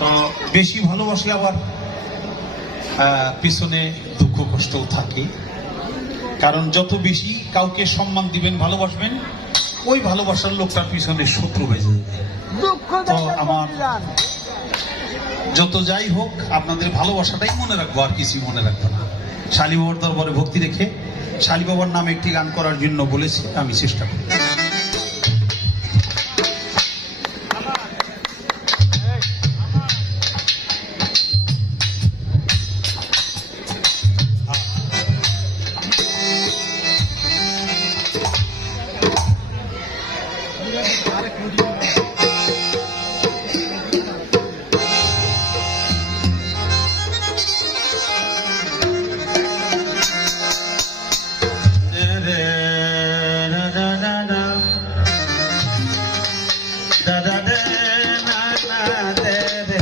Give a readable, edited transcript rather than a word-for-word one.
তো বেশি ভালোবাসলে আবার পিছনে দুঃখ কষ্টও থাকে, কারণ যত বেশি কাউকে সম্মান দিবেন, ভালোবাসবেন, ওই ভালোবাসার লোকটার পিছনে শত্রু বেজে যাবে। তো আমার যত যাই হোক আপনাদের ভালোবাসাটাই মনে রাখবো, আর কিছুই মনে রাখবো না। শালী বাবার দরবারে ভক্তি রেখে শালী বাবার নামে একটি গান করার জন্য বলেছি, আমি চেষ্টা করি।